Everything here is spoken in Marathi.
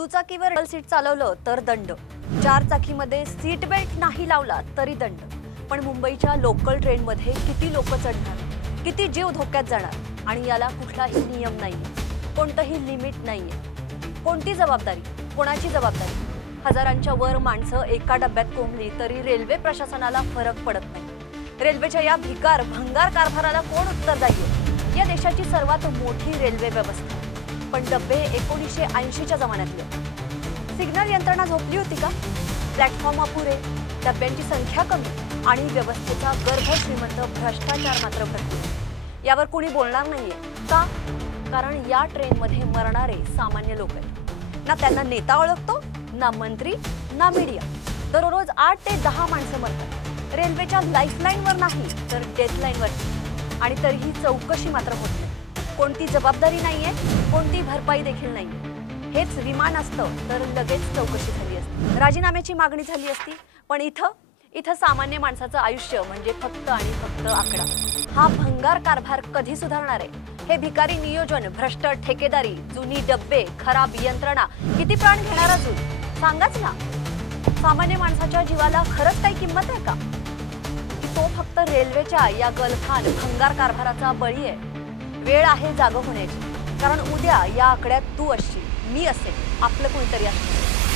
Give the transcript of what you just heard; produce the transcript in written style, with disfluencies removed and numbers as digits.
दुचाकीवर डबल सीट चालवलं तर दंड, चार चाकीमध्ये सीट बेल्ट नाही लावला तरी दंड। पण मुंबईच्या लोकल ट्रेनमध्ये किती लोक चढणार, किती जीव धोक्यात जाणार आणि याला कुठलाही नियम नाहीये, कोणतंही लिमिट नाहीये। कोणती जबाबदारी, कोणाची जबाबदारी? हजारांच्या वर माणसं एका डब्यात कोंबली तरी रेल्वे प्रशासनाला फरक पडत नाही। रेल्वेच्या या भंगार कारभाराला कोण उत्तरदायी आहे? या देशाची सर्वात मोठी रेल्वे व्यवस्था, पण डब्बे 1980च्या जमान्यातले। सिग्नल यंत्रणा झोपली होती का? प्लॅटफॉर्म अपुरे, डब्यांची संख्या कमी आणि व्यवस्थेचा गर्भ श्रीमंत भ्रष्टाचार मात्र भरपूर। यावर कोणी बोलणार नाहीये का? कारण या ट्रेनमध्ये मरणारे सामान्य लोक आहेत। ना त्यांना नेता ओळखतो, ना मंत्री, ना मीडिया। दररोज 8 ते 10 माणसं मरतात, रेल्वेच्या लाईफलाईनवर नाही तर डेथलाईनवर। आणि तरीही चौकशी मात्र होत नाही। कोणती जबाबदारी नाहीये, कोणती भरपाई देखील नाहीये। हेच विमान असतं तर लगेच चौकशी झाली असती, राजीनाम्याची मागणी झाली असती। पण इथं सामान्य माणसाचं आयुष्य म्हणजे फक्त आणि फक्त आकडा। हा भंगार कारभार कधी सुधारणार आहे? हे भिकारी नियोजन, भ्रष्ट ठेकेदारी, जुनी डब्बे, खराब यंत्रणा किती प्राण घेणार अजून? सांगाच ना। सामान्य माणसाच्या जीवाला खरंच काही किंमत आहे का? तो फक्त रेल्वेच्या या गलथान भंगार कारभाराचा बळी आहे। वेळ आहे जागं होण्याची, कारण उद्या या आकड्यात तू असशील, मी असेल, आपलं कोणीतरी असेल।